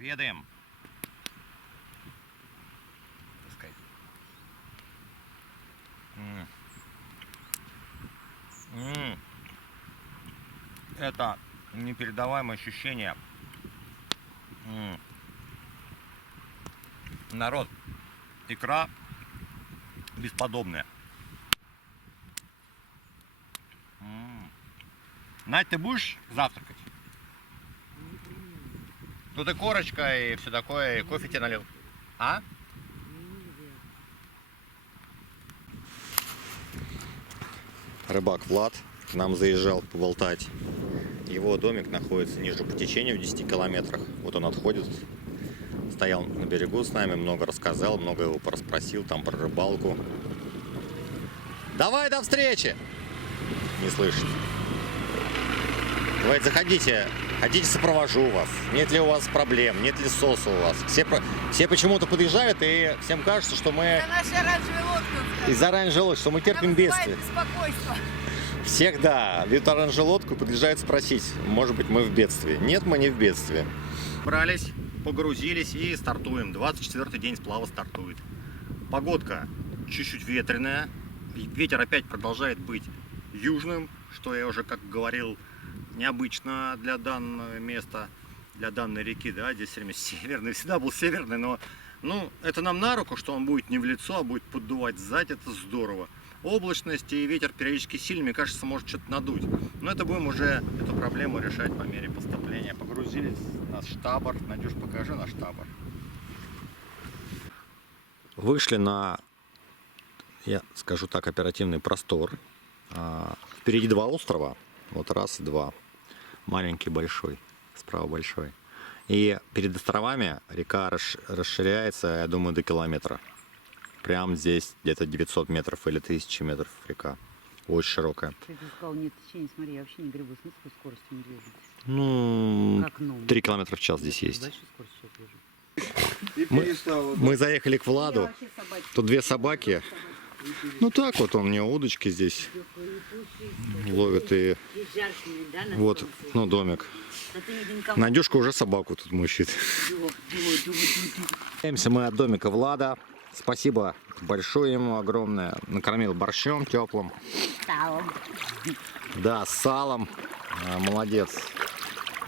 Ведаем. Так сказать. Это непередаваемое ощущение. Народ, икра бесподобная. Надь, ты будешь завтракать? Тут и корочка, и все такое, и кофе тебе налил. А? Рыбак Влад к нам заезжал поболтать. Его домик находится ниже по течению в 10 километрах. Вот он отходит. Стоял на берегу с нами, много рассказал, много его порасспросил там про рыбалку. Давай, до встречи! Не слышит. Давайте заходите. Хотите, сопровожу вас. Нет ли у вас проблем, нет ли соуса у вас. Все почему-то подъезжают, и всем кажется, что мы... Это наша оранжевая лодка. Из оранжевой лодки, что мы терпим бедствие. Беспокойство. Всех, да, видят оранжевую лодку, подъезжают спросить, может быть, мы в бедствии. Нет, мы не в бедствии. Брались, погрузились и стартуем. 24-й день сплава стартует. Погодка чуть-чуть ветреная. Ветер опять продолжает быть южным, что я уже, как говорил, необычно для данного места, для данной реки, да, здесь все время северный, всегда был северный, но, ну, это нам на руку, что он будет не в лицо, а будет поддувать сзади, это здорово. Облачность и ветер периодически сильный, мне кажется, может что-то надуть. Но это будем уже эту проблему решать по мере поступления. Погрузились на штабор. Надюш, покажи наш штабор. Вышли на, я скажу так, оперативный простор. Впереди два острова. Вот раз и два. Маленький, большой. Справа большой. И перед островами река расширяется, я думаю, до километра. Прям здесь где-то 900 метров или 1000 метров река. Очень широкая. Ты сказал, нет течения, смотри, я вообще не гребу. С какой скоростью мы движемся? Ну, Как, ну? 3 километра в час здесь есть. Большой скоростью движу. Мы заехали к Владу. Тут две собаки. Ну так вот он мне удочки здесь ловит и вот, ну, домик. Надюшка уже собаку тут мучает. Мы от домика Влада. Спасибо большое ему огромное. Накормил борщом теплым. Салом. Да, с салом. Молодец.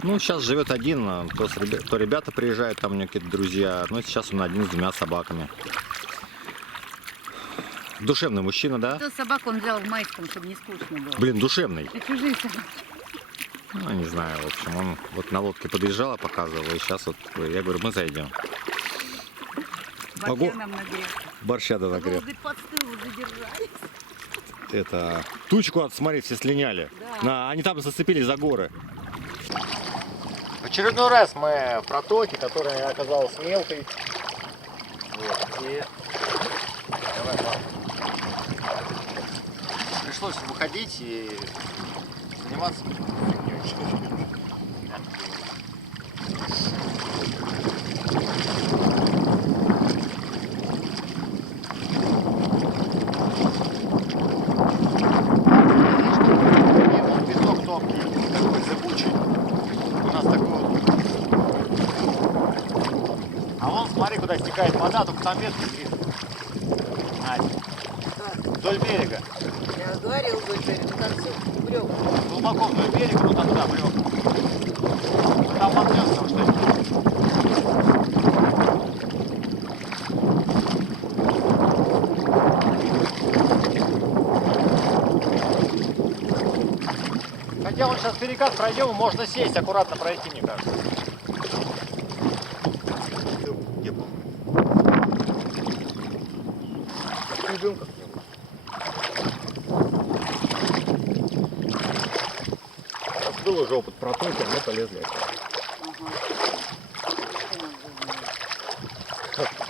Ну, сейчас живет один. То ребята приезжают, там у него какие-то друзья. Но сейчас он один с двумя собаками. Душевный мужчина, да? Эту собаку он взял в майском, чтобы не скучно было. Блин, душевный. И чужие собаки. Ну, не знаю, в общем, он вот на лодке подъезжал, показывал, и сейчас вот, я говорю, мы зайдем. Борща нам нагрел. Борща да нагрел. Говорит, подстыл, задержались. Это, тучку, смотри, все слиняли. Да. Они там зацепились за горы. В очередной раз мы в протоке, которая оказалась мелкой. Вот, и... Давай, пришлось выходить и заниматься фигней. Песок тонкий, такой зыбучий. У нас такой вот. А вон смотри, куда стекает вода, только там ветки видно. Вдоль берега. Я говорил вдоль берега, но там все брёк. Глубоко вдоль берега, ну там да, брёк. Там поднёсся что-нибудь. Хотя он сейчас перекат пройдем, и можно сесть, аккуратно пройти, мне кажется. Где был? Ребенка. Был уже опыт протоки, мы полезли.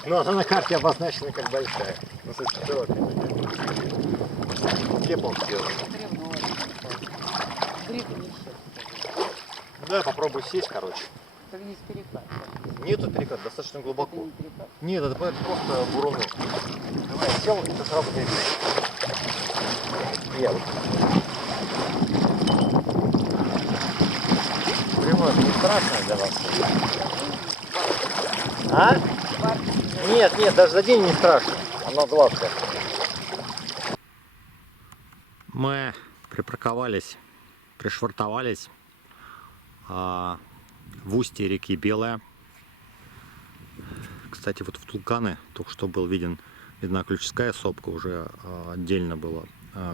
Ну, она на карте обозначена как большая. Ну, кстати, широкая. Где был сделан? Давай попробуй сесть, короче. Так здесь перекат. Нету перекат, достаточно глубоко. Это не перекат. Нет, это просто буруны. Давай, я сел, и ты сразу перекат. Я вот. Прямое, не страшно для вас? А? Нет, нет, даже за день не страшно. Оно гладкое. Мы припарковались, пришвартовались в устье реки Белая. Кстати, вот в вулканы только что был видна Ключевская сопка, уже отдельно было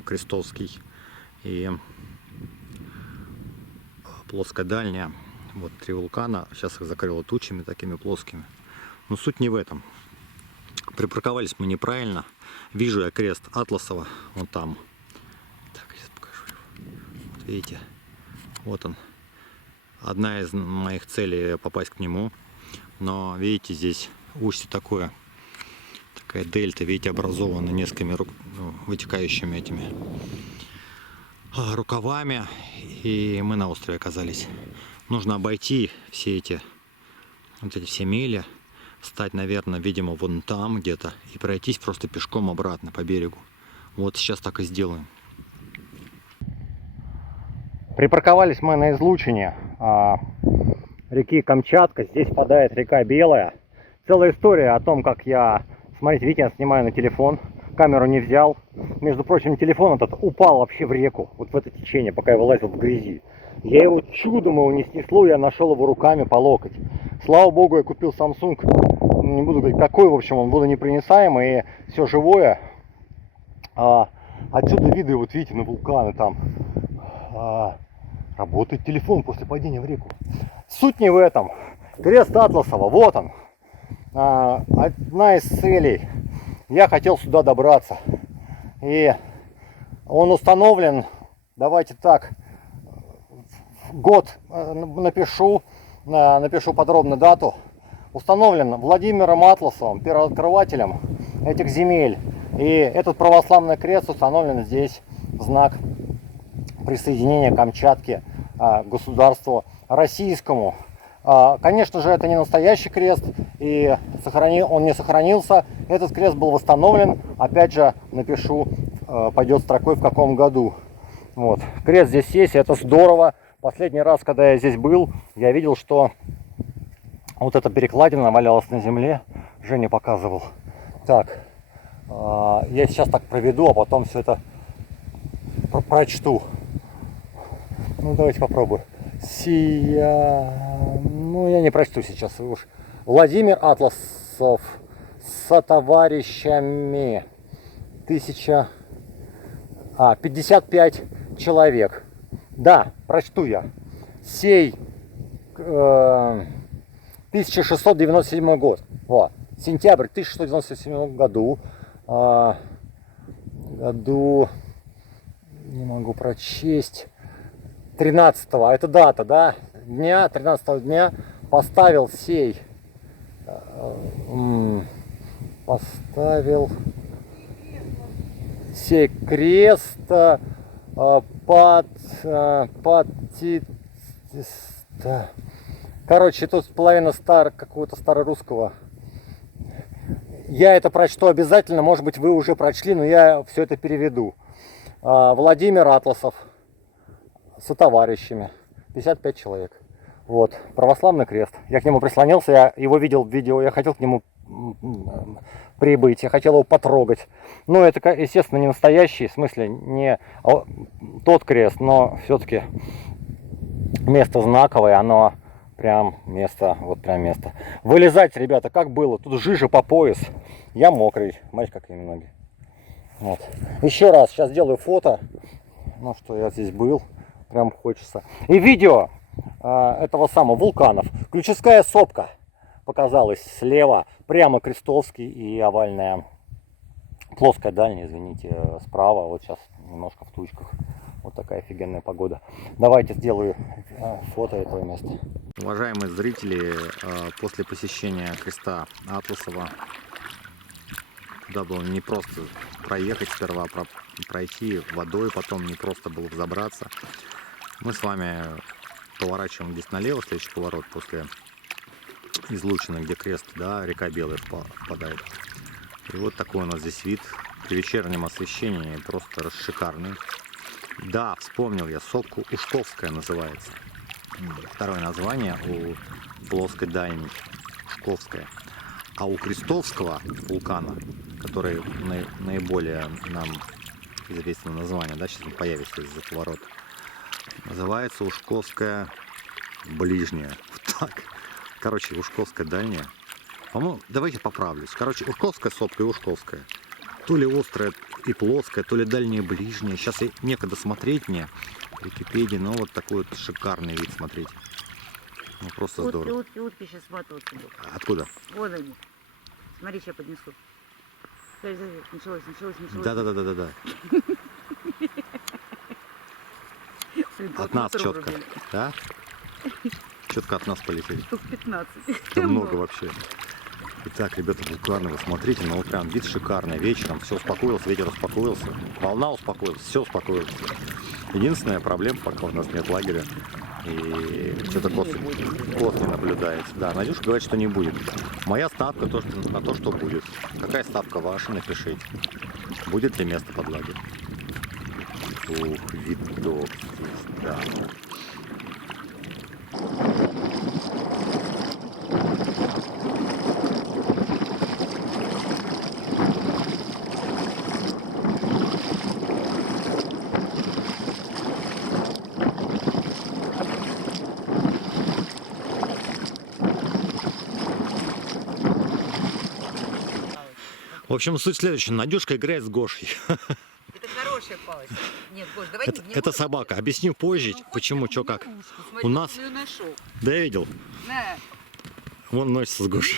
Крестовский и Плоская Дальняя. Вот 3 вулкана, сейчас их закрыло тучами такими плоскими. Но суть не в этом. Припарковались мы неправильно. Вижу я крест Атласова, вон там. Так, сейчас покажу его. Вот видите, вот он. Одна из моих целей попасть к нему. Но видите, здесь устье такое, такая дельта, видите, образована несколькими вытекающими этими рукавами. И мы на острове оказались. Нужно обойти все эти все мели, встать, наверное, видимо, вон там где-то и пройтись просто пешком обратно по берегу. Вот сейчас так и сделаем. Припарковались мы на излучине реки Камчатка. Здесь впадает река Белая. Целая история о том, как я... Смотрите, видите, я снимаю на телефон. Камеру не взял. Между прочим, телефон этот упал вообще в реку. Вот в это течение, пока я вылазил в грязи. Я его чудом его не снесло, я нашел его руками по локоть. Слава богу, я купил Samsung. Не буду говорить какой, в общем, он водонепроницаемый и все живое. Отсюда виды, вот видите, на вулканы там. Работает телефон после падения в реку. Суть не в этом. Крест Атласова, вот он. Одна из целей. Я хотел сюда добраться. И он установлен, давайте так, год напишу подробно дату. Установлен Владимиром Атласовым, первооткрывателем этих земель. И этот православный крест установлен здесь в знак присоединения Камчатки к государству российскому. Конечно же, это не настоящий крест, и он не сохранился. Этот крест был восстановлен. Опять же, напишу, пойдет строкой в каком году. Вот. Крест здесь есть, это здорово. Последний раз, когда я здесь был, я видел, что вот эта перекладина валялась на земле. Женя показывал. Так, я сейчас так проведу, а потом все это прочту. Ну, давайте попробую. Ну, я не прочту сейчас уж. Владимир Атласов со товарищами 55 человек. Да, прочту я. Сей 1697 год. Вот. Сентябрь 1697 году. Не могу прочесть. 13-го, это дата, да? Дня, 13-го дня поставил сей крест короче, тут половина какого-то старорусского. Я это прочту обязательно, может быть, вы уже прочли, но я все это переведу. Владимир Атласов со товарищами, 55 человек. Вот, православный крест. Я к нему прислонился, я его видел в видео, я хотел к нему прибыть, я хотел его потрогать. Но это, естественно, не настоящий, в смысле, не тот крест, но все-таки место знаковое, оно прям место, вот прям место. Вылезать, ребята, как было, тут жижа по пояс, я мокрый, смотрите, какие ноги. Вот. Еще раз, сейчас делаю фото, ну что я здесь был. Прям хочется. И видео этого самого вулканов. Ключевская сопка показалась слева. Прямо Крестовский и овальная Плоская Дальняя, извините, справа. Вот сейчас немножко в тучках. Вот такая офигенная погода. Давайте сделаю фото этого места. Уважаемые зрители, после посещения креста Атласова, туда было не просто проехать сперва, пройти водой, потом не просто было взобраться. Мы с вами поворачиваем здесь налево, следующий поворот после излучины, где крест, да, река Белая впадает. И вот такой у нас здесь вид при вечернем освещении, просто шикарный. Да, вспомнил я, сопку Ушковская называется. Второе название у Плоской Дальней, Ушковская. А у Крестовского вулкана, который наиболее нам известно название, да, сейчас он появится из-за поворота, называется Ушковская ближняя. Вот так. Короче, Ушковская дальняя. По-моему, давайте поправлюсь. Короче, Ушковская сопка и Ушковская. То ли острая и плоская, то ли дальняя ближняя. Сейчас и некогда смотреть мне в Википедии, но вот такой вот шикарный вид, смотрите. Ну просто Утки, здорово. утки сейчас сматываться будут. Откуда? Вон они. Смотри, сейчас поднесу. Началось. Да. Блин, От как нас мотор четко. врубили. Да? Четко от нас полетели. Штук 15. Это много вообще. Итак, ребята, вулканы, вы смотрите, ну вот прям вид шикарный. Вечером все успокоилось, ветер успокоился, волна успокоилась, все успокоилось. Единственная проблема, пока у нас нет лагеря и что-то кос не наблюдается. Да, Надюша говорит, что не будет. Моя ставка на то, что будет. Какая ставка ваша, напишите. Будет ли место под лагерь? Ух, видок здесь, да. В общем, суть следующая. Надюшка играет с Гошей. Это хорошая палочка. Нет, Гош, давай не Это собака. Объясню позже, почему, что, как. У нас... Да я видел. Вон носится с Гошей.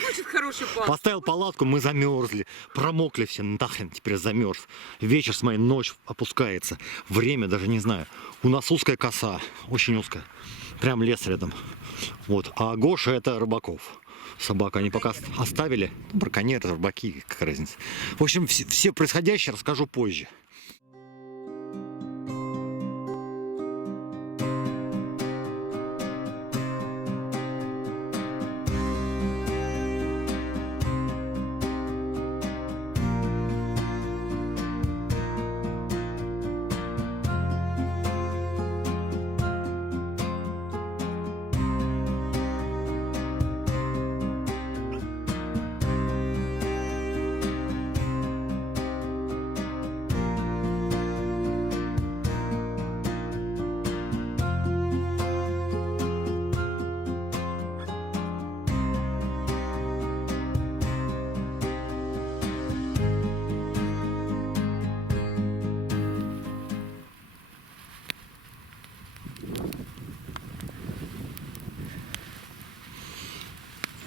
Поставил палатку, мы замерзли. Промокли все, нахрен теперь замерз. Вечер, смотри, ночь опускается. Время даже не знаю. У нас узкая коса, очень узкая. Прям лес рядом. Вот. А Гоша это Рыбаков. Собака они пока оставили. Ну, браконьеры, рыбаки, какая разница. В общем, все происходящее расскажу позже.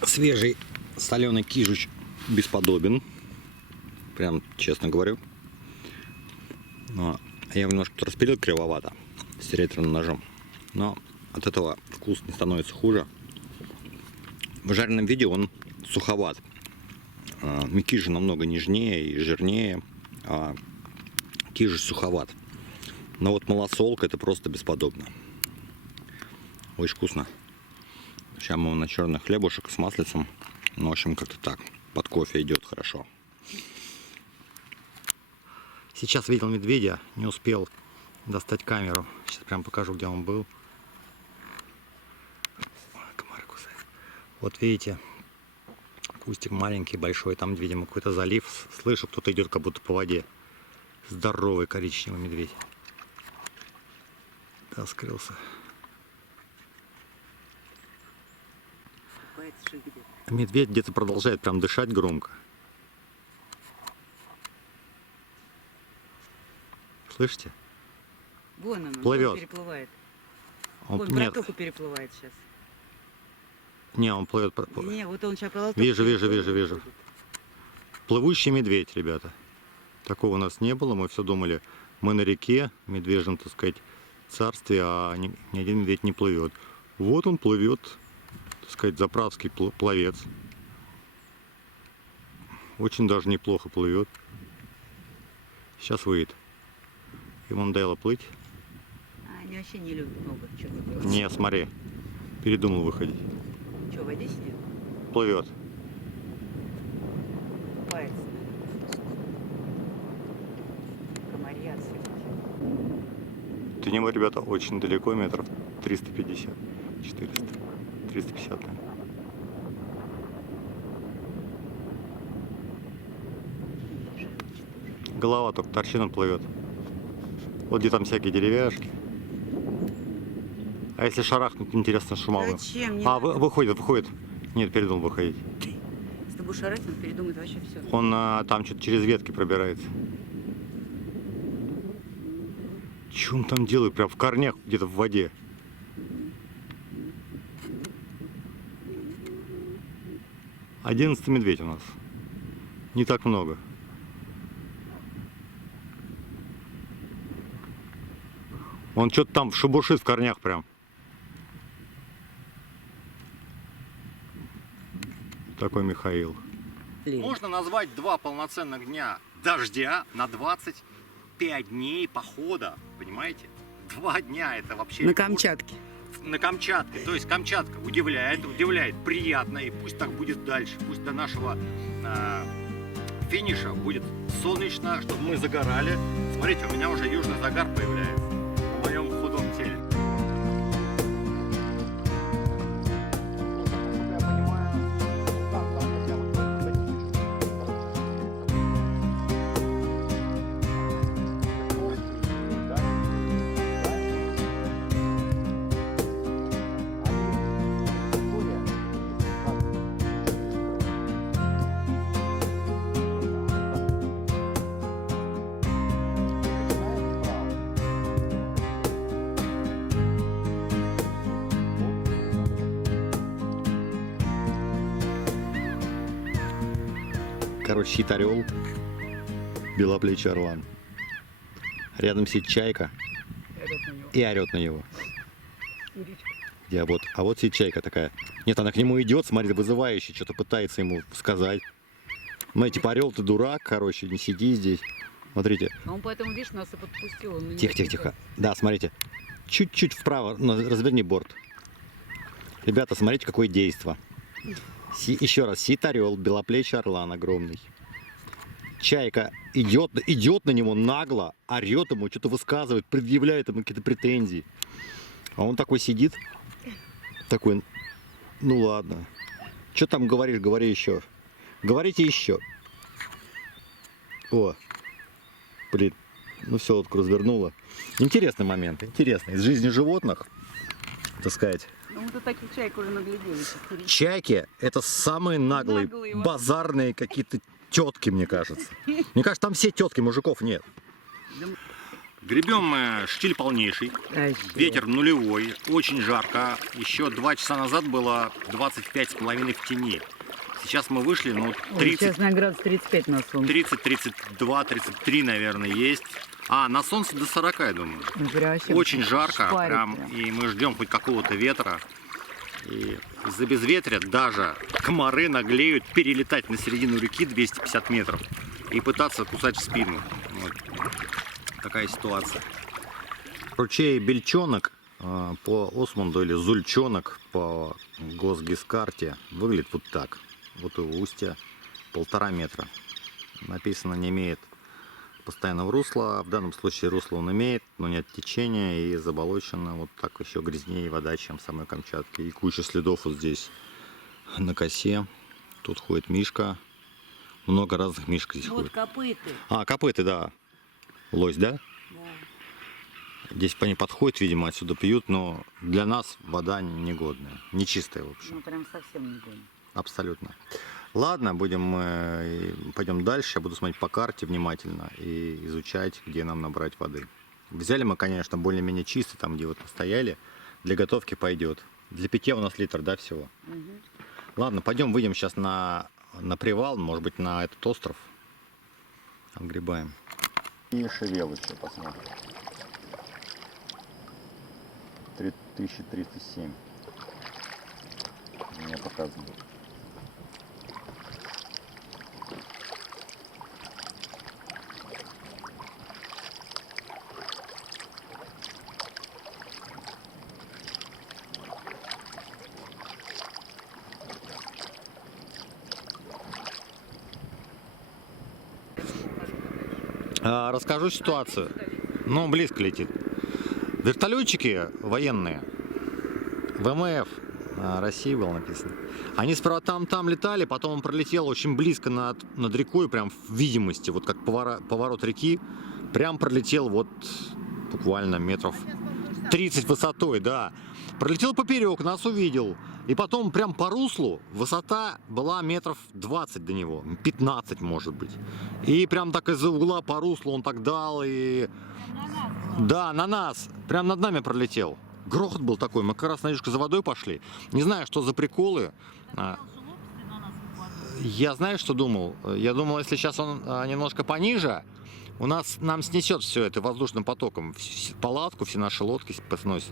Свежий соленый кижуч бесподобен, прям честно говорю. Но я его немножко распилил кривовато с серебряным ножом, но от этого вкус не становится хуже. В жареном виде он суховат. Кижи намного нежнее и жирнее, а кижи суховат. Но вот малосолка это просто бесподобно. Очень вкусно. Сейчас мы на черный хлебушек с маслицем. Ну, в общем, как-то так. Под кофе идет хорошо. Сейчас видел медведя, не успел достать камеру. Сейчас прям покажу, где он был. Комары кусают. Вот видите, кустик маленький, большой. Там, видимо, какой-то залив. Слышу, кто-то идет как будто по воде. Здоровый коричневый медведь. Да, скрылся. Медведь где-то продолжает прям дышать громко. Слышите? Вон он плывет. Переплывает. Он, Вон нет, протоку переплывает сейчас. не, он плывет. Не, вот он сейчас по Вижу. Плывущий медведь, ребята. Такого у нас не было. Мы все думали, мы на реке, медвежьем, так сказать, царстве, а ни один медведь не плывет. Вот он плывет. Так сказать, заправский пловец. Очень даже неплохо плывет. Сейчас выйдет. Ему надоело плыть. Они вообще не любят много чего делать. Не, смотри. Передумал выходить. Что, в воде сидит? Плывет. Купается. Комарья отсюда. До него, ребята, очень далеко, метров 350, 400, 350, наверное. Голова только торчит, он плывет. Вот где там всякие деревяшки. А если шарахнуть, интересно, шумовым? Зачем? Не А, надо. выходит. Нет, передумал выходить. С тобой шарать, он передумает вообще все. Он там что-то через ветки пробирается. Что он там делает? Прям в корнях, где-то в воде. Одиннадцатый медведь у нас. Не так много. Он что-то там шебуршит в корнях прям. Такой Михаил. Можно назвать 2 полноценных дня дождя на 25 дней похода, понимаете? 2 дня это вообще... На Камчатке. На Камчатке. То есть Камчатка удивляет, приятно, и пусть так будет дальше. Пусть до нашего финиша будет солнечно, чтобы мы загорали. Смотрите, у меня уже южный загар появляется на моем худом теле. Короче, сидит орел, белоплечий орлан. Рядом сидит чайка и орет на него. А вот сидит чайка такая. Нет, она к нему идет, смотри, вызывающе, что-то пытается ему сказать. Смотри, типа, орел, ты дурак, короче, не сиди здесь. Смотрите. Он поэтому, видишь, нас и подпустил. Он Тихо. Да, смотрите. Чуть-чуть вправо, разверни борт. Ребята, смотрите, какое действо. Еще раз, сидит орел, белоплечий орлан огромный. Чайка идет на него нагло, орет ему, что-то высказывает, предъявляет ему какие-то претензии. А он такой сидит, такой, ну ладно. Что там говоришь, говори еще. Говорите еще. О, блин, ну все, лодку развернула. Интересный момент, интересный. Из жизни животных, так сказать. Ну, мы тут таких чаек уже нагляделись. Чайки — это самые наглые базарные какие-то тетки, мне кажется. Мне кажется, там все тетки, мужиков нет. Гребем мы, штиль полнейший, ветер нулевой, очень жарко. Еще 2 часа назад было 25,5 в тени. Сейчас мы вышли, ну, 30... Сейчас на градус 35 на солнце. 30, 32, 33, наверное, есть. А, на солнце до 40, я думаю. Очень жарко, прям, и мы ждем хоть какого-то ветра. И из-за безветрия даже комары наглеют перелетать на середину реки 250 метров и пытаться кусать в спину. Вот. Такая ситуация. Ручей Бельчонок по Осмунду или Зульчонок по Госгискарте выглядит вот так. Вот его устье 1,5 метра. Написано, не имеет постоянного русла. В данном случае русло он имеет, но нет течения и заболочено. Вот так еще грязнее вода, чем в самой Камчатке. И куча следов вот здесь на косе. Тут ходит мишка. Много разных мишек здесь ходит. Копыты. А, копыты, да. Лось, да? Да. Здесь по ней подходят, видимо, отсюда пьют, но для нас вода негодная. Нечистая, в общем. Ну, прям совсем не годно. Абсолютно. Ладно, пойдем дальше. Я буду смотреть по карте внимательно и изучать, где нам набрать воды. Взяли мы, конечно, более-менее чисто, там, где вот стояли. Для готовки пойдет. Для питья у нас литр, да, всего? Угу. Ладно, пойдем, выйдем сейчас на привал, может быть, на этот остров. Отгребаем. И шевелочи, посмотрим. 3307. Мне показано. Расскажу ситуацию. Ну, близко летит. Вертолетчики военные, ВМФ, России было написано. Они справа там летали, потом он пролетел очень близко над рекой, прям в видимости, вот как поворот реки, прям пролетел вот буквально метров 30 высотой, да. Пролетел поперек, нас увидел. И потом прям по руслу высота была метров 20 до него, 15 может быть. И прям так из-за угла по руслу он так дал и... Да, на нас, прям над нами пролетел. Грохот был такой, мы как раз, Надюшка, за водой пошли. Не знаю, что за приколы. Я знаю, что думал. Я думал, если сейчас он немножко пониже, нам снесет все это воздушным потоком. Палатку, все наши лодки сносит.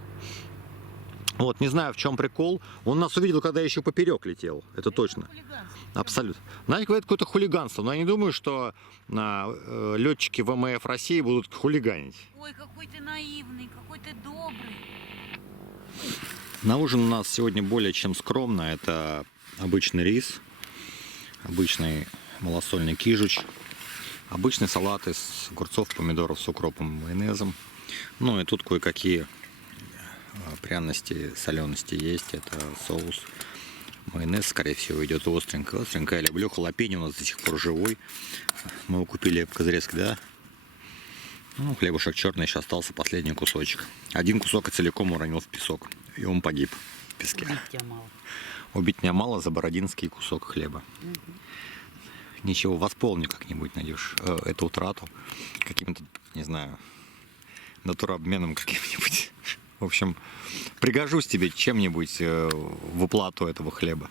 Вот, не знаю, в чем прикол. Он нас увидел, когда еще поперек летел. Это точно. Абсолютно. Знаете, говорят, какое-то хулиганство. Но я не думаю, что летчики ВМФ России будут хулиганить. Ой, какой ты наивный, какой ты добрый. На ужин у нас сегодня более чем скромно. Это обычный рис, обычный малосольный кижуч, обычный салат из огурцов, помидоров с укропом и майонезом. Ну и тут кое-какие пряности, солености есть. Это соус, майонез, скорее всего, идет остренько. Остренько я люблю. Халапеньо у нас до сих пор живой. Мы его купили в Козырецке, да? Ну, хлебушек черный, еще остался последний кусочек. Один кусок и целиком уронил в песок. И он погиб в песке. Убить тебя мало. Убить меня мало за бородинский кусок хлеба. Ничего, восполни как-нибудь, найдешь эту утрату каким-то, не знаю, натурообменом каким-нибудь. В общем, пригожусь тебе чем-нибудь в уплату этого хлеба.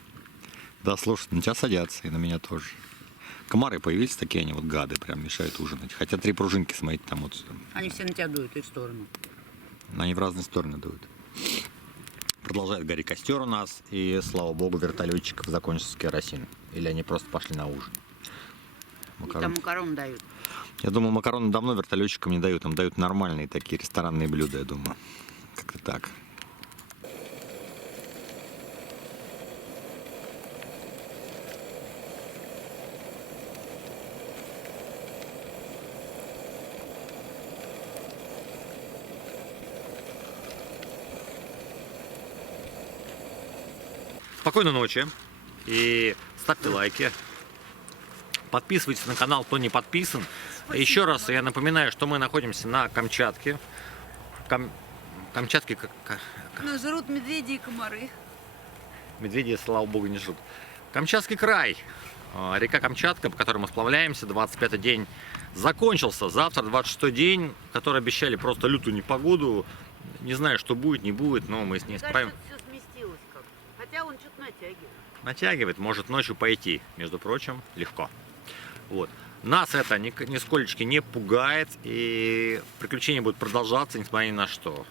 Да, слушай, на тебя садятся, и на меня тоже. Комары появились такие, они вот гады, прям мешают ужинать. Хотя 3 пружинки, смотрите, там вот... Они все на тебя дуют и в сторону. Они в разные стороны дуют. Продолжает гореть костер у нас, и, слава богу, вертолетчиков закончился керосин. Или они просто пошли на ужин. И там макарон дают. Я думаю, макароны давно вертолетчикам не дают, им дают нормальные такие ресторанные блюда, я думаю. Как-то так. Спокойной ночи и ставьте лайки. Подписывайтесь на канал, кто не подписан. Еще раз я напоминаю, что мы находимся на Камчатке. Камчатке Ну, жрут медведи и комары. Медведи, слава богу, не жрут. Камчатский край. Река Камчатка, по которой мы сплавляемся. 25-й день закончился. Завтра 26-й день, который обещали просто лютую непогоду. Не знаю, что будет, не будет, но мы с ней справимся. Все сместилось как. Хотя он что-то натягивает. Натягивает, может ночью пойти, между прочим, легко. Вот. Нас это нисколечки не пугает, и приключения будут продолжаться, несмотря ни на что.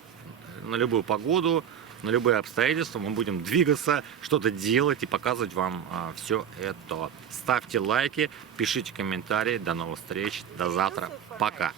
На любую погоду, на любые обстоятельства мы будем двигаться, что-то делать и показывать вам все это. Ставьте лайки, пишите комментарии. До новых встреч, до завтра, пока.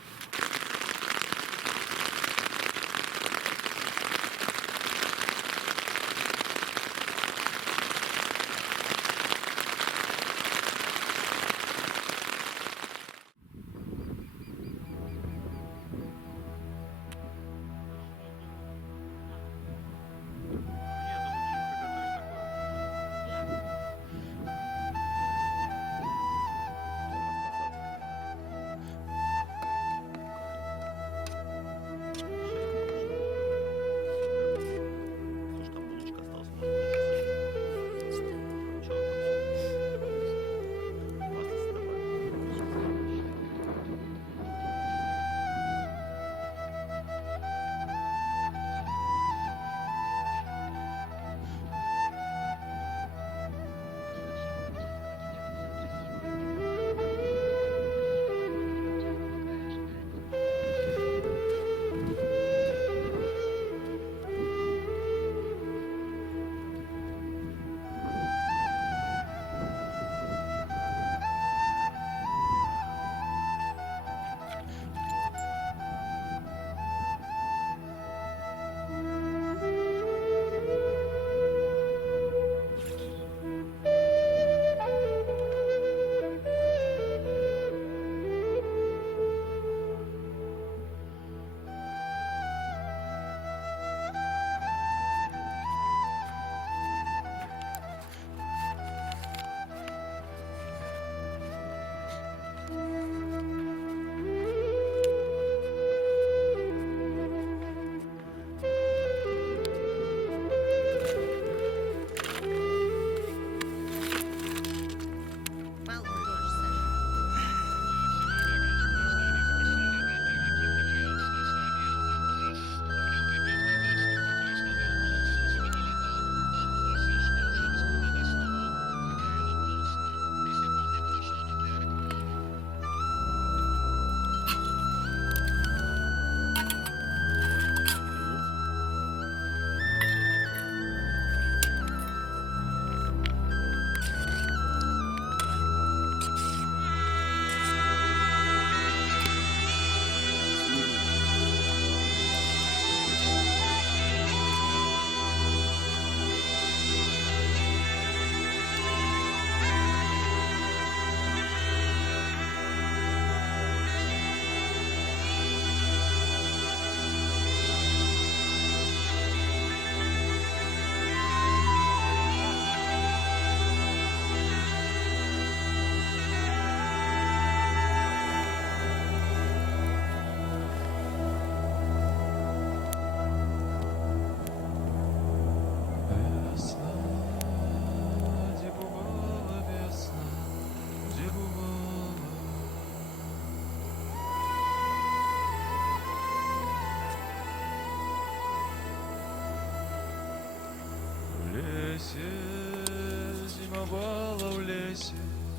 бывало в лесе,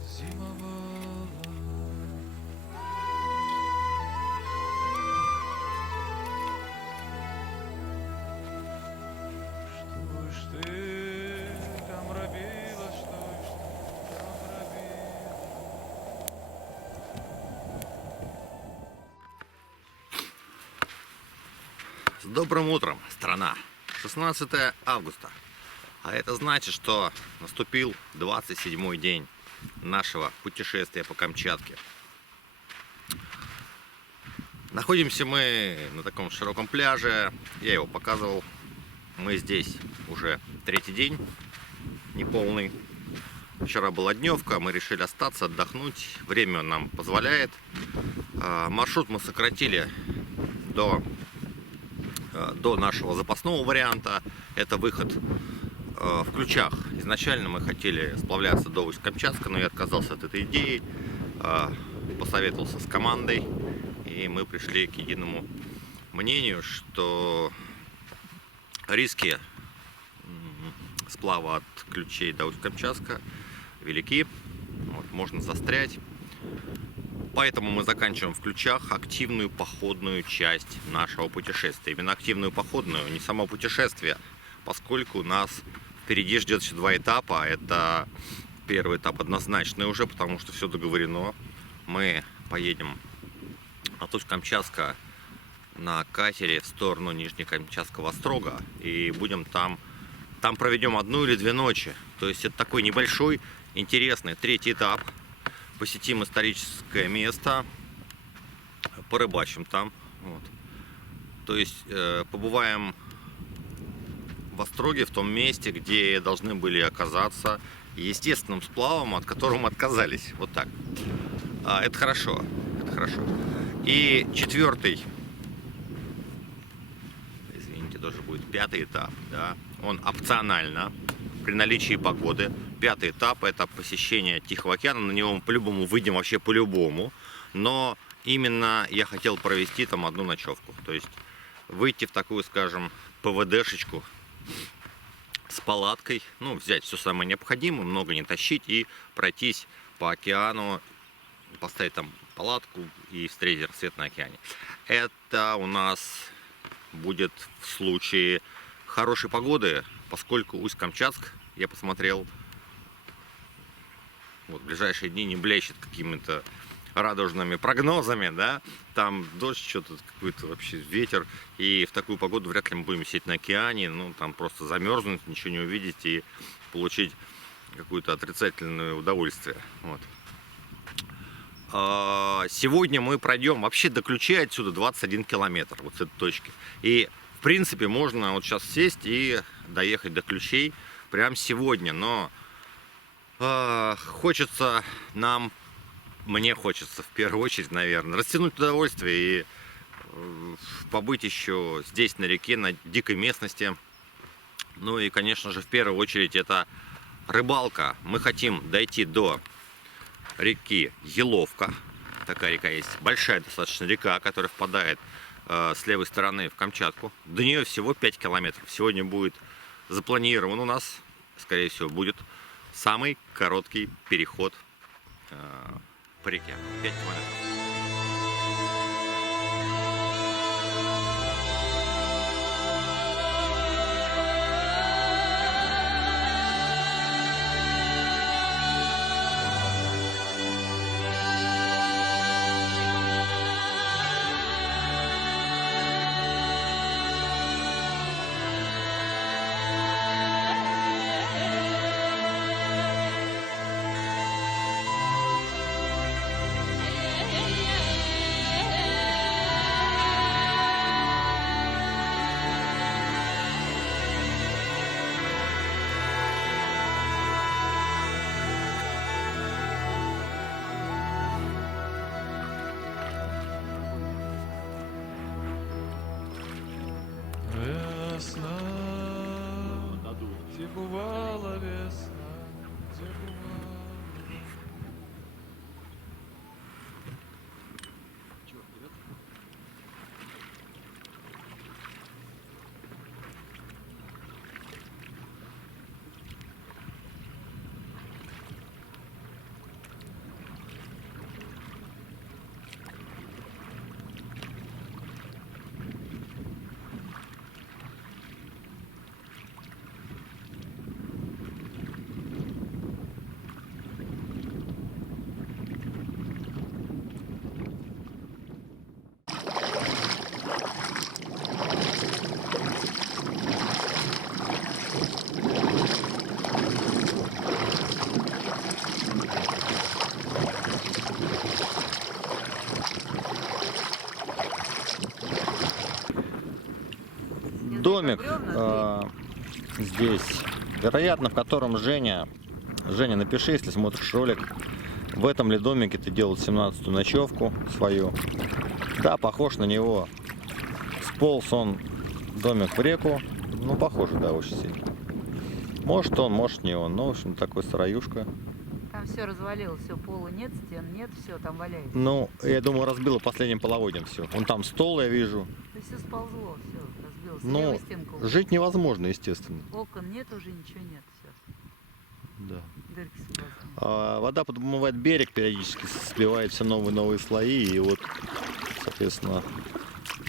зимовала. Что ж ты там робила, что ж ты там робила? С добрым утром, страна! 16 августа. А это значит, что наступил 27-й день нашего путешествия по Камчатке. Находимся мы на таком широком пляже. Я его показывал. Мы здесь уже третий день, неполный. Вчера была дневка, мы решили остаться, отдохнуть. Время нам позволяет. Маршрут мы сократили до нашего запасного варианта. Это выход в Ключах. Изначально мы хотели сплавляться до Усть-Камчатска, но я отказался от этой идеи, посоветовался с командой, и мы пришли к единому мнению, что риски сплава от Ключей до Усть-Камчатска велики, вот, можно застрять. Поэтому мы заканчиваем в Ключах активную походную часть нашего путешествия. Именно активную походную, не само путешествие, поскольку у нас впереди ждет еще два этапа. Это первый этап однозначный уже, потому что все договорено. Мы поедем от Усть-Камчатска на катере в сторону Нижнекамчатского острога и будем там проведем 1 или 2 ночи. То есть это такой небольшой, интересный третий этап. Посетим историческое место, порыбачим там. Вот. То есть побываем в Остроге, в том месте, где должны были оказаться естественным сплавом, от которого мы отказались. Вот так. Это хорошо. Это хорошо. И четвертый, извините, тоже будет 5-й этап. Да? Он опционально, при наличии погоды. 5-й этап — это посещение Тихого океана. На него мы по-любому выйдем, вообще по-любому. Но именно я хотел провести там 1 ночевку. То есть выйти в такую, скажем, ПВДшечку с палаткой. Ну, взять все самое необходимое, много не тащить и пройтись по океану, поставить там палатку и встретить рассвет на океане. Это у нас будет в случае хорошей погоды, поскольку Усть-Камчатск, я посмотрел, вот, в ближайшие дни не блещет какими-то радужными прогнозами, да, там дождь, что-то какой-то вообще ветер, и в такую погоду вряд ли мы будем сидеть на океане, ну, там просто замерзнуть, ничего не увидеть и получить какое-то отрицательное удовольствие, вот. Сегодня мы пройдем вообще до Ключей отсюда 21 километр, вот с этой точки, и в принципе можно вот сейчас сесть и доехать до Ключей прямо сегодня, но хочется нам, мне хочется в первую очередь, наверное, растянуть удовольствие и побыть еще здесь на реке, на дикой местности. Ну и, конечно же, в первую очередь это рыбалка. Мы хотим дойти до реки Еловка. Такая река есть, большая достаточно река, которая впадает с левой стороны в Камчатку. До нее всего 5 километров. Сегодня будет запланирован у нас, скорее всего, будет самый короткий переход по реке. 5 километров. Весна, где бывала весна, где бывала. домик бревна, здесь, вероятно, в котором Женя, напиши, если смотришь ролик, в этом ли домике ты делал 17-ю ночевку свою. Да, похож на него. Сполз он, домик, в реку. Ну, похоже, да, очень сильно. Может он, может не он. Ну, в общем, такой сыроюшка. Там все развалилось, все, пола нет, стен нет, все там валяется. Ну, я думаю, разбило последним половодьем все. Вон там стол, я вижу. То есть все сползло, все разбилось. Ну, Левая стенка. жить невозможно, естественно. Окон нет, уже ничего нет, все. Да. Дырки сплошные. Вода подмывает берег, периодически сливает все новые и новые слои. И вот, соответственно,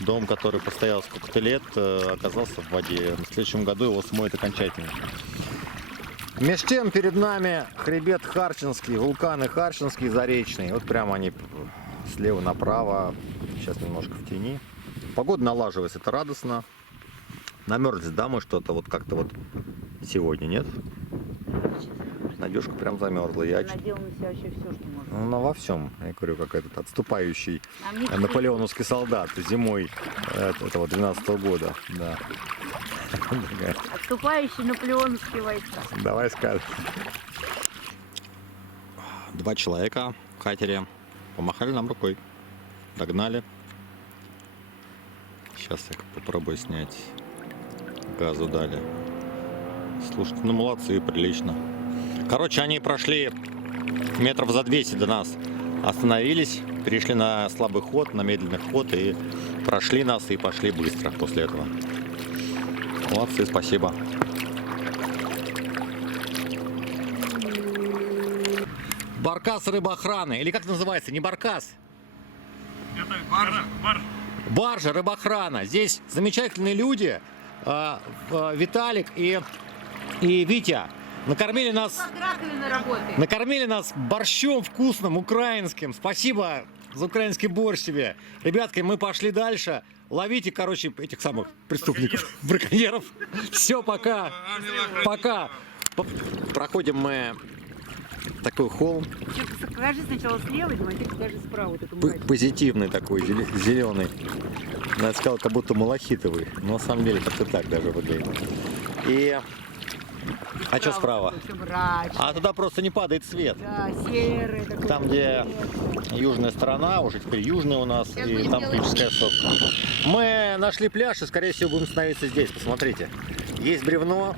дом, который постоял сколько-то лет, оказался в воде. В следующем году его смоет окончательно. Меж тем перед нами хребет Харчинский, вулканы Харчинский, Заречный. Вот прямо они слева направо. Сейчас немножко в тени. Погода налаживается, это радостно. Намерзлись, да, мы что-то вот как-то вот сегодня, нет? Надюшка прям замерзла. Я надел на себя вообще все, что можно. Ну, во всем, я говорю, как этот отступающий А мне наполеоновский солдат зимой этого 12-го года. Да. Отступающие наполеоновские войска. Давай скажем. Два человека в катере помахали нам рукой. Догнали. Сейчас я попробую снять. Газу дали. Слушайте, ну молодцы, прилично. Короче, они прошли метров за 200 до нас. Остановились, перешли на слабый ход, на медленный ход и прошли нас и пошли быстро после этого. Молодцы, спасибо. Баркас рыбоохраны. Или как это называется? Не баркас. Это баржа. Баржа рыбоохрана. Здесь замечательные люди. Виталик и Витя. Накормили нас борщом вкусным, украинским. Спасибо за украинский борщ тебе. Ребятки, мы пошли дальше. Ловите, короче, этих самых преступников, браконьеров. Все, пока. Пока. Проходим мы такой холм. Покажи сначала слева, а теперь покажи справа. Вот эту мразь. Позитивный такой, зеленый. Я сказал, как будто малахитовый. Но на самом деле как-то так даже выглядит. И... А что справа? Всё мрачно. А туда просто не падает свет. Да, серый такой. Там, где южная сторона, уже теперь южная у нас, Сейчас и будем там делать Крымская сопка. Мы нашли пляж и, скорее всего, будем становиться здесь. Посмотрите. Есть бревно,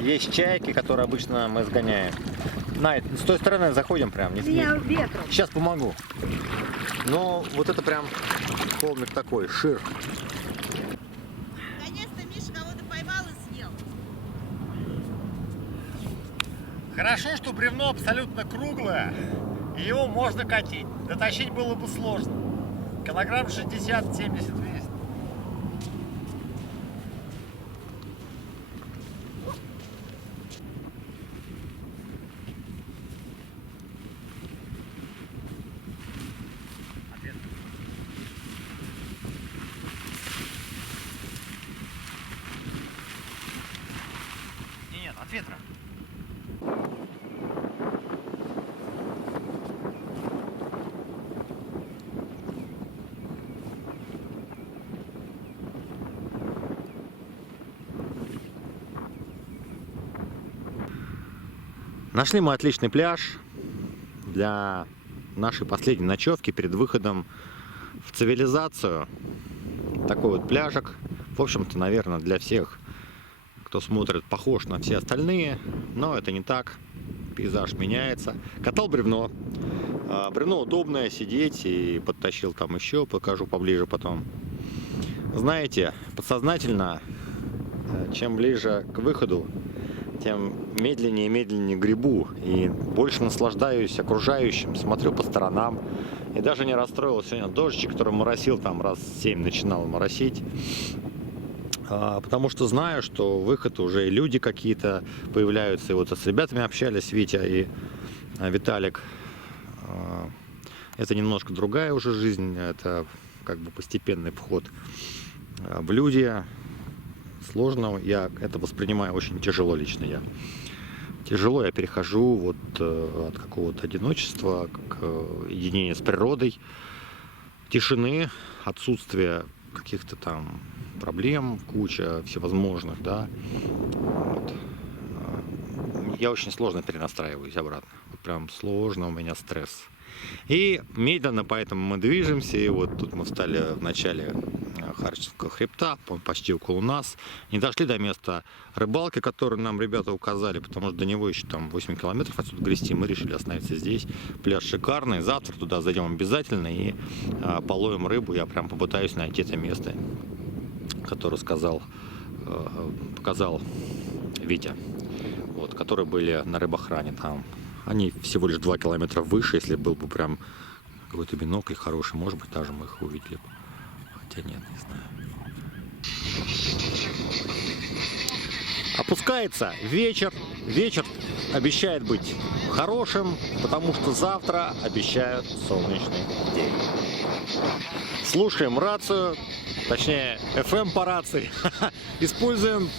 есть чайки, которые обычно мы сгоняем. С той стороны заходим прям. Меня ветром. Сейчас помогу. Но вот это прям холмик такой, шир. Наконец-то Миша кого-то поймал и съел. Хорошо, что бревно абсолютно круглое, и его можно катить. Дотащить было бы сложно. Килограмм 60-70 весит. Нет, от ветра. Нашли мы отличный пляж для нашей последней ночевки перед выходом в цивилизацию. Такой вот пляжик. В общем-то, наверное, для всех, кто смотрит, похож на все остальные, но это не так. Пейзаж меняется. Катал бревно. Бревно удобное, сидеть, и подтащил там еще, покажу поближе потом. Знаете, подсознательно, чем ближе к выходу, тем медленнее и медленнее гребу и больше наслаждаюсь окружающим, смотрю по сторонам. И даже не расстроился сегодня дождичек, который моросил, там раз 7 начинал моросить. Потому что знаю, что выход уже и люди какие-то появляются. И вот с ребятами общались, Витя и Виталик. Это немножко другая уже жизнь, это как бы постепенный вход в люди. Сложно, я это воспринимаю очень тяжело лично. Я перехожу вот от какого-то одиночества к единению с природой, тишины, отсутствия каких-то там проблем куча всевозможных, да. Вот. Я очень сложно перенастраиваюсь обратно. Вот прям сложно, у меня стресс. И медленно поэтому мы движемся. И вот тут мы встали в начале Харчевского хребта, он почти около нас. Не дошли до места рыбалки, которую нам ребята указали, потому что до него еще там 8 километров отсюда грести. Мы решили остановиться здесь. Пляж шикарный. Завтра туда зайдем обязательно и половим рыбу. Я прям попытаюсь найти это место, которое показал Витя. Вот, которые были на рыбохране там. Они всего лишь 2 километра выше. Если был бы прям какой-то бинокль хороший, может быть, даже мы их увидели бы. Хотя нет, не знаю. Опускается вечер. Вечер обещает быть хорошим, потому что завтра обещают солнечный день. Слушаем рацию, точнее FM по рации. Используем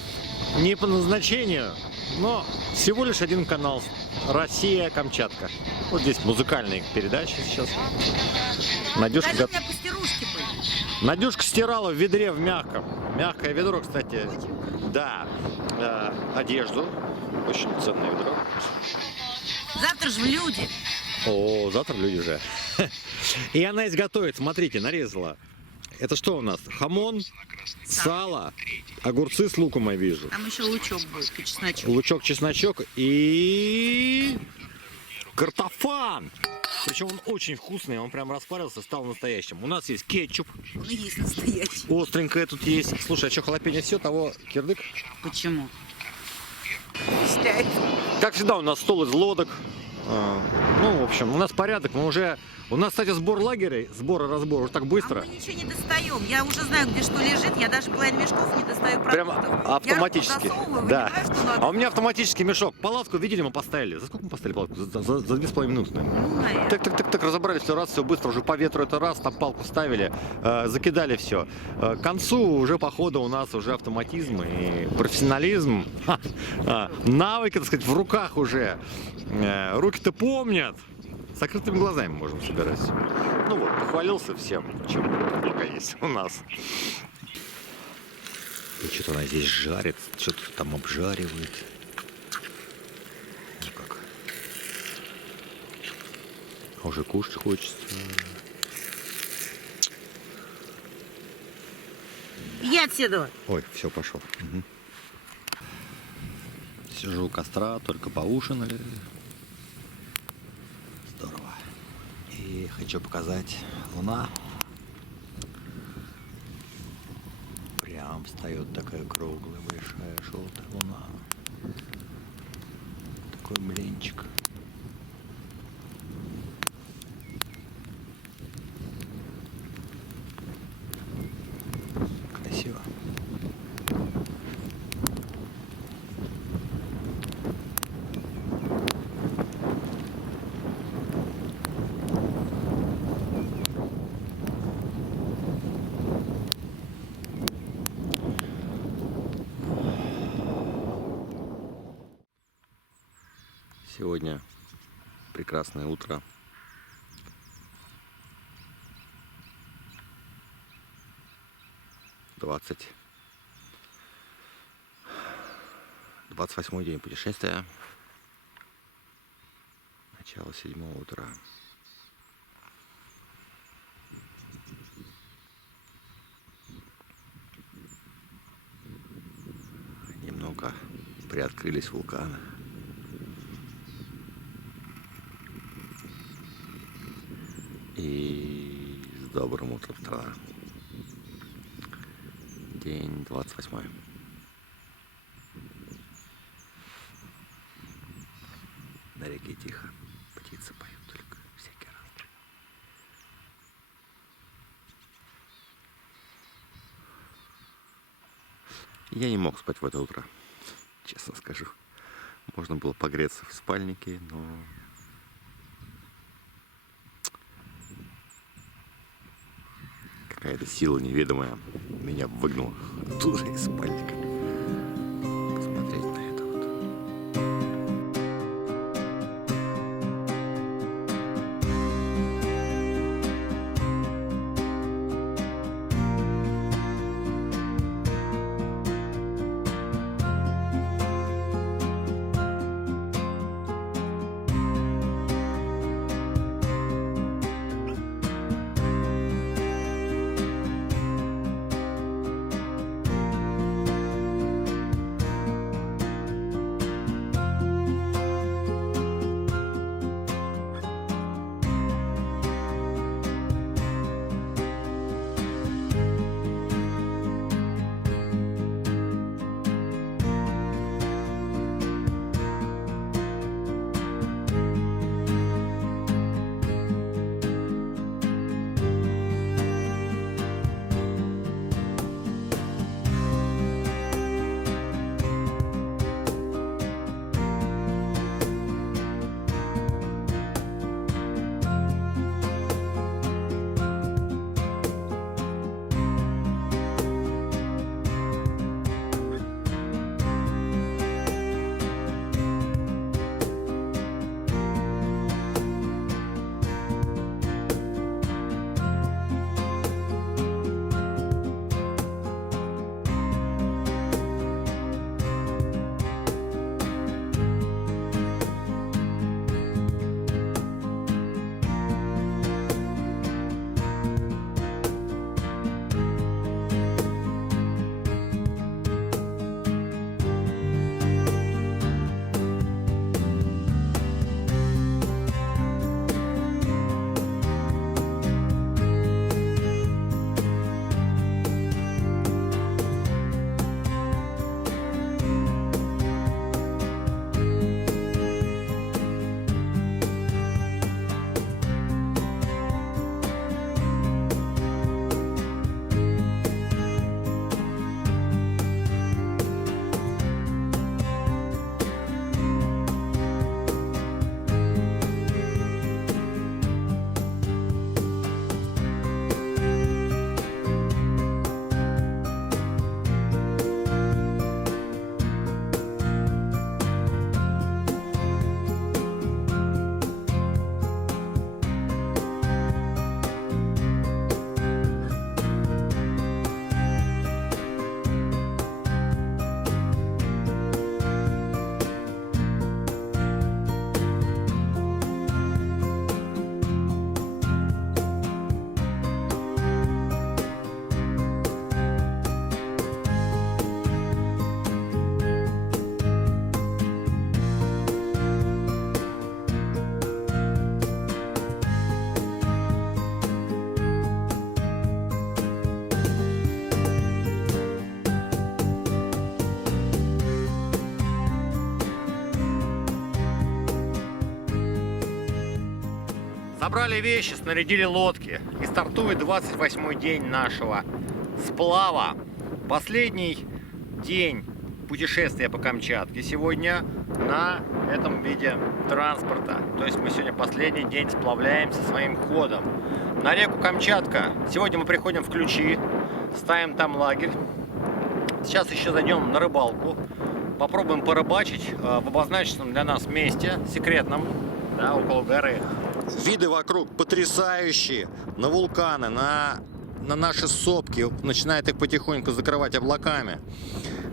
не по назначению, но всего лишь один канал. Россия-Камчатка. Вот здесь музыкальные передачи сейчас. Надюшка, Даже у меня пастерушки были. Надюшка стирала в ведре в мягком. Мягкое ведро, кстати. Да. Одежду. Очень ценное ведро. Завтра же в люди. О, завтра люди же. И она изготовит. Смотрите, нарезала. Это что у нас? Хамон, сало, огурцы с луком, я вижу. Там еще лучок будет, и чесночок. Лучок, чесночок и картофан. Причем он очень вкусный, он прям распарился, стал настоящим. У нас есть кетчуп. Он и есть настоящий. Остренькое тут есть. Слушай, а что, халапеньо все, того кирдык? Почему? Считает. Как всегда, у нас стол из лодок. Ну, в общем, у нас порядок, мы уже... У нас, кстати, сбор лагерей, сбор и разбор уже так быстро. А мы ничего не достаем. Я уже знаю, где что лежит. Я даже половину мешков не достаю Прям продуктов. автоматически. Я засовываю, Да. вынимаю, что надо. А у меня автоматический мешок. Палатку, видели, мы поставили. За сколько мы поставили палатку? За 2,5 минуты, наверное. Ну, наверное. Так, разобрали все раз, все быстро, уже по ветру это раз, там палку ставили, закидали все. К концу уже по ходу у нас уже автоматизм и профессионализм, навыки, так сказать, в руках уже. Руки-то помнят. С закрытыми глазами можем собирать. Ну вот, похвалился всем, чем только есть у нас. И что-то она здесь жарит, что-то там обжаривает. Ну как. А уже кушать хочется. Я отсюда. Ой, все, пошел. Угу. Сижу у костра, только поужинали. Здорово. И хочу показать луна. Прям встает такая круглая, большая, желтая луна. Такой блинчик. Красиво. Сегодня прекрасное утро. Двадцать 28-й день путешествия. Начало 7 утра. Немного приоткрылись вулканы. И с добрым утром, страна. День 28. На реке тихо. Птицы поют только всякие разные. Я не мог спать в это утро, честно скажу. Можно было погреться в спальнике, но... Какая-то сила неведомая меня выгнала оттуда из спальника. Посмотреть на это вот. Собрали вещи, снарядили лодки. И стартует 28-й день нашего сплава. Последний день путешествия по Камчатке сегодня на этом виде транспорта. То есть мы сегодня последний день сплавляемся своим ходом на реку Камчатка. Сегодня мы приходим в Ключи, ставим там лагерь. Сейчас еще зайдем на рыбалку. Попробуем порыбачить в обозначенном для нас месте, секретном, да, около горы. Виды вокруг потрясающие. На вулканы, на наши сопки. Начинает их потихоньку закрывать облаками.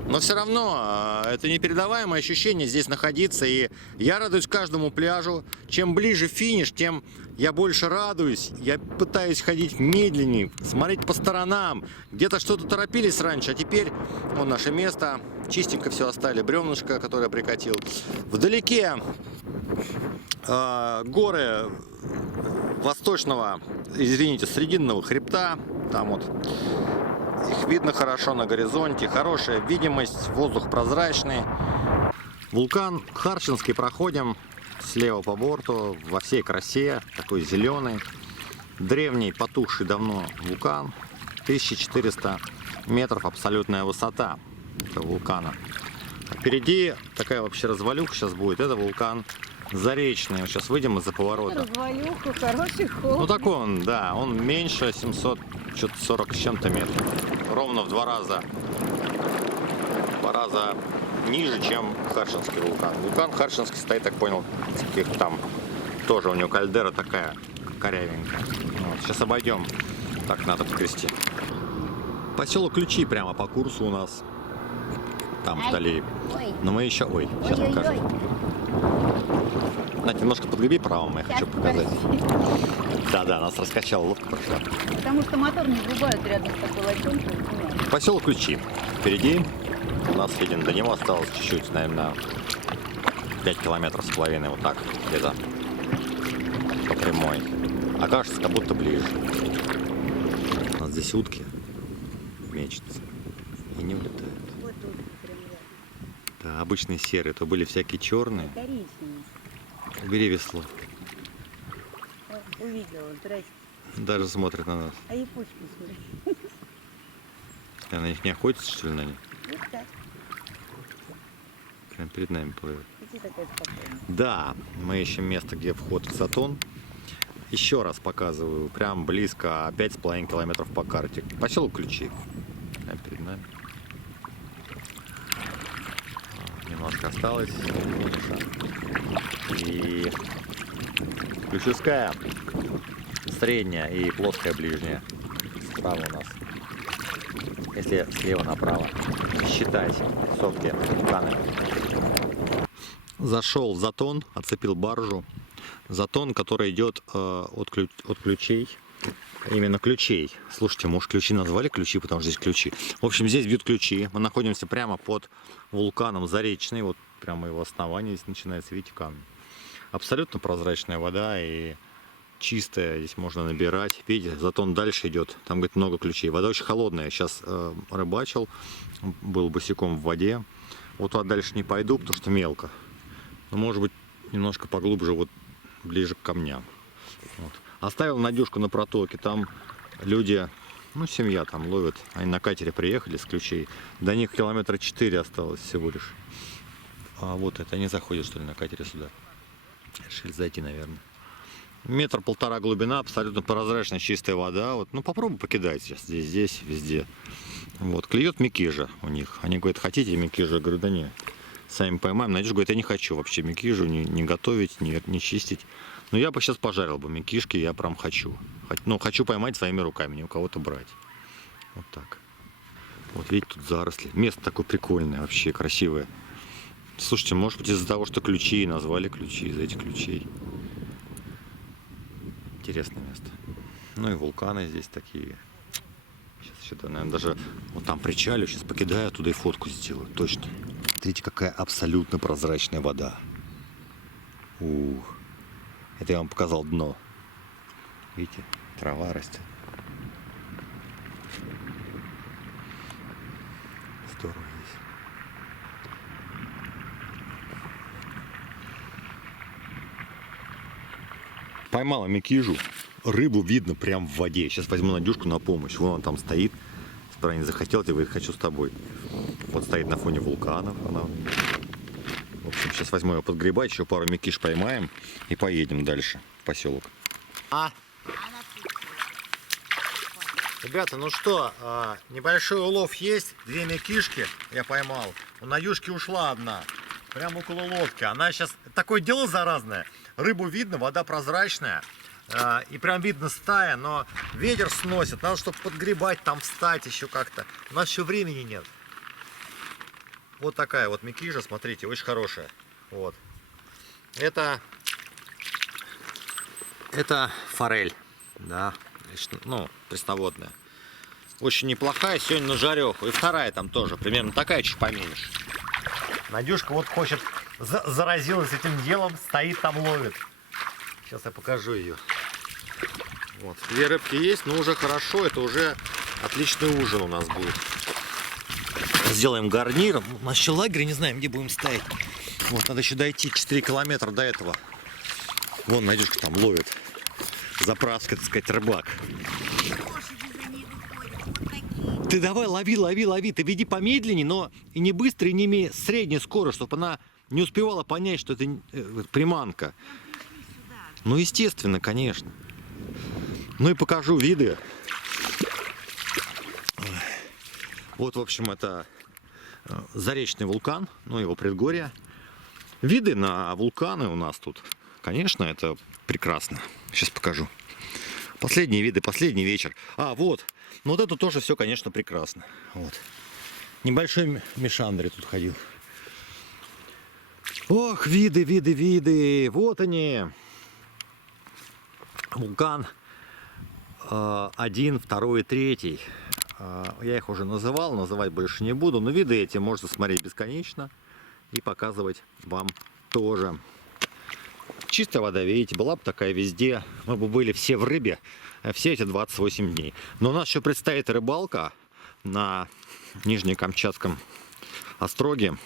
Но все равно это непередаваемое ощущение здесь находиться. И я радуюсь каждому пляжу. Чем ближе финиш, тем я больше радуюсь. Я пытаюсь ходить медленнее, смотреть по сторонам. Где-то что-то торопились раньше, а теперь вон наше место. Чистенько все оставили. Бревнышко, которое прикатил. Вдалеке горы восточного, извините, срединного хребта. Там вот их видно хорошо на горизонте. Хорошая видимость, воздух прозрачный. Вулкан Харшинский проходим слева по борту во всей красе. Такой зеленый. Древний, потухший давно вулкан. 1400 метров абсолютная высота этого вулкана. А впереди такая вообще развалюха сейчас будет. Это вулкан Заречный. Вот сейчас выйдем из-за поворота. Развалюха, хороший ход. Ну такой он, да, он меньше 740 с чем-то метров. Ровно в два раза ниже, чем Харшинский вулкан. Вулкан Харшинский стоит, так понял, таких там тоже у него кальдера такая корявенькая. Вот, сейчас обойдем. Так, надо подгрести. Поселок Ключи прямо по курсу у нас. Там вдали. Но мы еще... Ой, сейчас покажу. Надь, немножко подгреби правым, я хочу показать. Да, нас раскачала, лодка прошла. Потому что мотор не врубают рядом с такой лодчонкой. Поселок Ключи. Впереди у нас едем, до него осталось чуть-чуть, наверное, 5 километров с половиной, вот так, где-то по прямой. А кажется, как будто ближе. У нас здесь утки мечутся и не улетают. Вот тут прям рядом. Да, обычные серые, то были всякие черные. Коричневый. Убери весло. Увидела, здрасте. Даже смотрят на нас. А япочки смотри. Ты на них не охотится, что ли, на них? Вот так. Прям перед нами плывет. Иди такая спокойная. Да, мы ищем место, где вход в затон. Еще раз показываю, прям близко, 5,5 километров по карте. Поселок Ключи. Прям перед нами. Немножко осталось. И Ключевская, средняя и плоская ближняя. Справа у нас. Если слева направо считать сопки, вулканы. Зашел в затон, отцепил баржу. Затон, который идет от ключей. Именно ключей. Слушайте, может, ключи назвали ключи, потому что здесь ключи. В общем, здесь бьют ключи. Мы находимся прямо под вулканом Заречный. Вот прямо его основание здесь начинается, видите, камни. Абсолютно прозрачная вода и чистая. Здесь можно набирать. Видите, затон дальше идет. Там, говорит, много ключей. Вода очень холодная. Сейчас рыбачил. Был босиком в воде. Вот туда дальше не пойду, потому что мелко. Но, может быть, немножко поглубже, вот ближе к камням. Вот. Оставил Надюшку на протоке. Там люди, ну, семья там ловит. Они на катере приехали с Ключей. До них километра 4 осталось всего лишь. А вот это, они заходят, что ли, на катере сюда. Решили зайти, наверное. 1,5 метра глубина, абсолютно прозрачная, чистая вода. Вот, ну, попробуй покидать сейчас. Здесь, везде. Вот, клюет микижа у них. Они говорят, хотите микижу? Я говорю, да нет. Сами поймаем. Надюша говорит, я не хочу вообще микижу не готовить, не чистить. Но я бы сейчас пожарил бы микишки, я прям хочу. Ну, хочу поймать своими руками, не у кого-то брать. Вот так. Вот видите, тут заросли. Место такое прикольное, вообще красивое. Слушайте, может быть, из-за того, что ключи, назвали ключи, из-за этих ключей. Интересное место. Ну и вулканы здесь такие. Сейчас еще, наверное, даже вот там причалю, сейчас покидаю, оттуда и фотку сделаю, точно. Смотрите, какая абсолютно прозрачная вода. Ух. Это я вам показал дно. Видите, трава растет. Здорово здесь. Поймала микижу. Рыбу видно прям в воде. Сейчас возьму Надюшку на помощь. Вон он там стоит. Справа не захотел, ты говорит, хочу с тобой. Вот стоит на фоне вулканов. Она... В общем, сейчас возьму ее подгребать, еще пару микиш поймаем и поедем дальше в поселок. Ребята, ну что, небольшой улов есть. 2 микишки я поймал. У Надюшки ушла одна. Прямо около лодки. Она сейчас... Такое дело заразное. Рыбу видно, вода прозрачная. И прям видно стая, но ветер сносит. Надо, чтобы подгребать, там встать еще как-то. У нас еще времени нет. Вот такая вот микижа, смотрите, очень хорошая. Вот. Это форель. Да. Ну, пресноводная. Очень неплохая, сегодня на жареху. И вторая там тоже, примерно такая, чуть поменьше. Надюшка вот хочет, заразилась этим делом, стоит там, ловит. Сейчас я покажу ее. Вот, 2 рыбки есть, но уже хорошо, это уже отличный ужин у нас будет. Сделаем гарнир. У нас еще лагерь, не знаем, где будем стоять. Вот, надо еще дойти 4 километра до этого. Вон Надюшка там ловит. Заправский, так сказать, рыбак. Ты давай лови. Ты веди помедленнее, но и не быстро, и не имей средней скорости, чтобы она не успевала понять, что это приманка. Ну, естественно, конечно. Ну и покажу виды. Вот, в общем, это Заречный вулкан, ну, его предгорье. Виды на вулканы у нас тут, конечно, это прекрасно. Сейчас покажу. Последние виды, последний вечер. Вот. Ну, вот это тоже все, конечно, прекрасно. Вот. Небольшой Мишандри тут ходил. Ох, виды. Вот они. Вулкан 1, 2, 3. Я их уже называл, называть больше не буду. Но виды эти можно смотреть бесконечно и показывать вам тоже. Чистая вода, видите, была бы такая везде. Мы бы были все в рыбе все эти 28 дней. Но у нас еще предстоит рыбалка на Нижнекамчатском остроге.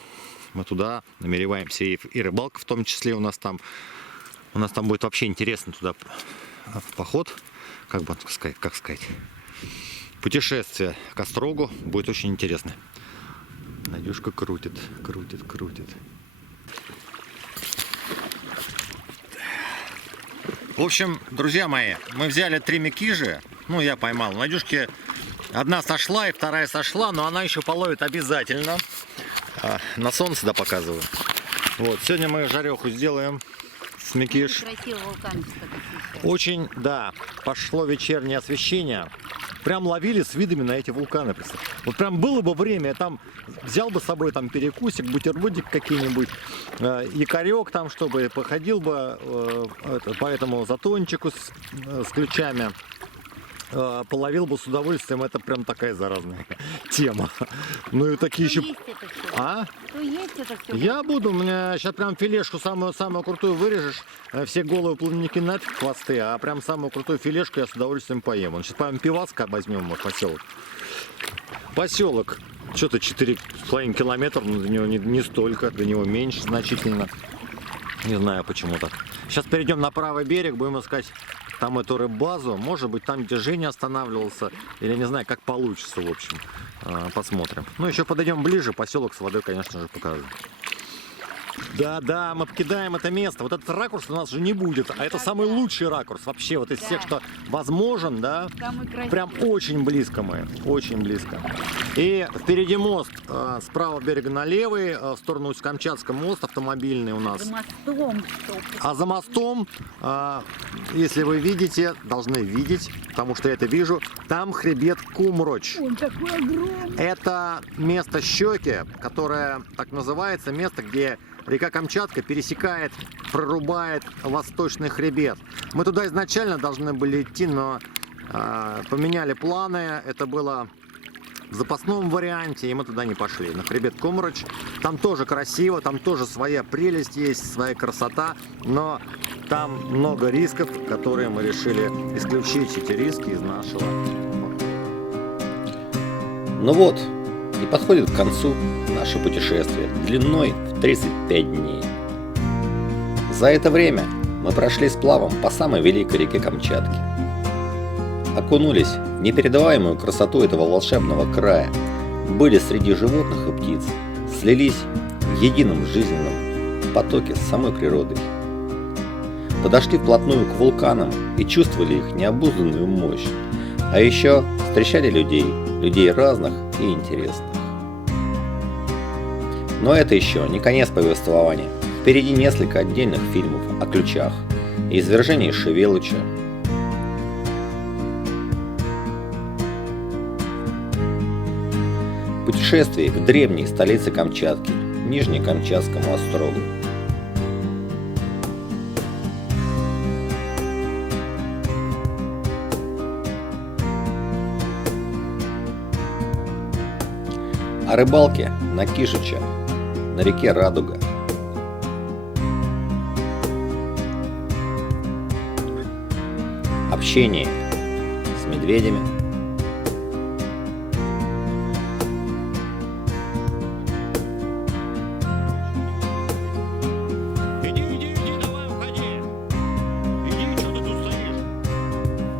Мы туда намереваемся, и рыбалка в том числе у нас там. У нас там будет вообще интересно туда в поход, как сказать, путешествие к острогу будет очень интересно. Надюшка крутит. В общем, друзья мои, мы взяли 3 микижи. Ну, я поймал. Надюшке одна сошла и вторая сошла, но она еще половит обязательно. На солнце, да, показываю. Вот, сегодня мы жареху сделаем с микиш. Красиво вулканчик такой. Очень, да, пошло вечернее освещение. Прям ловили с видами на эти вулканы. Вот прям было бы время, я там взял бы с собой там перекусик, бутербродик какие-нибудь, якорек там, чтобы походил бы по этому затончику с ключами. Половил бы с удовольствием, это прям такая заразная тема. Ну и такие еще... То есть это все. Я буду, у меня сейчас прям филешку самую крутую вырежешь, все головы плавники нафиг, хвосты, а прям самую крутую филешку я с удовольствием поем. Сейчас прям пиваска возьмем, вот, поселок. Поселок, что-то 4,5 километра, но до него не столько, до него меньше значительно. Не знаю почему так. Сейчас перейдем на правый берег, будем искать там эту рыббазу. Может быть, там, где Женя останавливался. Или не знаю, как получится, в общем. Посмотрим. Ну, еще подойдем ближе. Поселок с водой, конечно же, покажу. Да, мы покидаем это место. Вот этот ракурс у нас же не будет. А это самый лучший ракурс вообще. Вот из всех, что возможен, да. Прям очень близко мы. Очень близко. И впереди мост с правого берега на левый. В сторону Усть-Камчатска мост автомобильный у нас. За мостом. А за мостом, если вы видите, должны видеть, потому что я это вижу, там хребет Кумроч. Он такой огромный. Это место Щеки, которое так называется, место, где река Камчатка пересекает, прорубает восточный хребет. Мы туда изначально должны были идти, но поменяли планы. Это было в запасном варианте, и мы туда не пошли. На хребет Кумроч. Там тоже красиво, там тоже своя прелесть есть, своя красота, но там много рисков, которые мы решили исключить, эти риски из нашего. Ну вот, и подходит к концу наше путешествие длиной в 35 дней. За это время мы прошли сплавом по самой великой реке Камчатки. Окунулись в непередаваемую красоту этого волшебного края, были среди животных и птиц, слились в едином жизненном потоке с самой природой. Подошли вплотную к вулканам и чувствовали их необузданную мощь, а еще встречали людей разных и интересных. Но это еще не конец повествования. Впереди несколько отдельных фильмов о ключах и извержении Шевелыча. Путешествие к древней столице Камчатки, Нижнекамчатскому острогу. О рыбалке на Кишича, на реке Радуга. Общение с медведями. Иди, давай, уходи. Иди, что ты тут стоишь?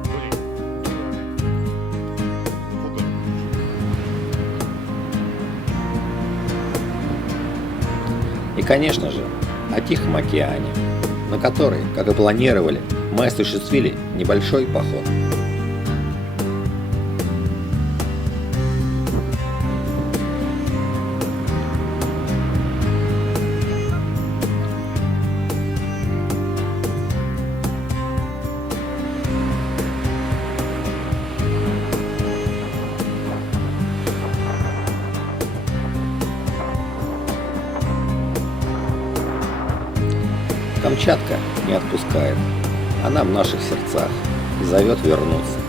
Блин. И, конечно же, о Тихом океане, на который, как и планировали, мы осуществили небольшой поход. Камчатка не отпускает, она в наших сердцах и зовет вернуться.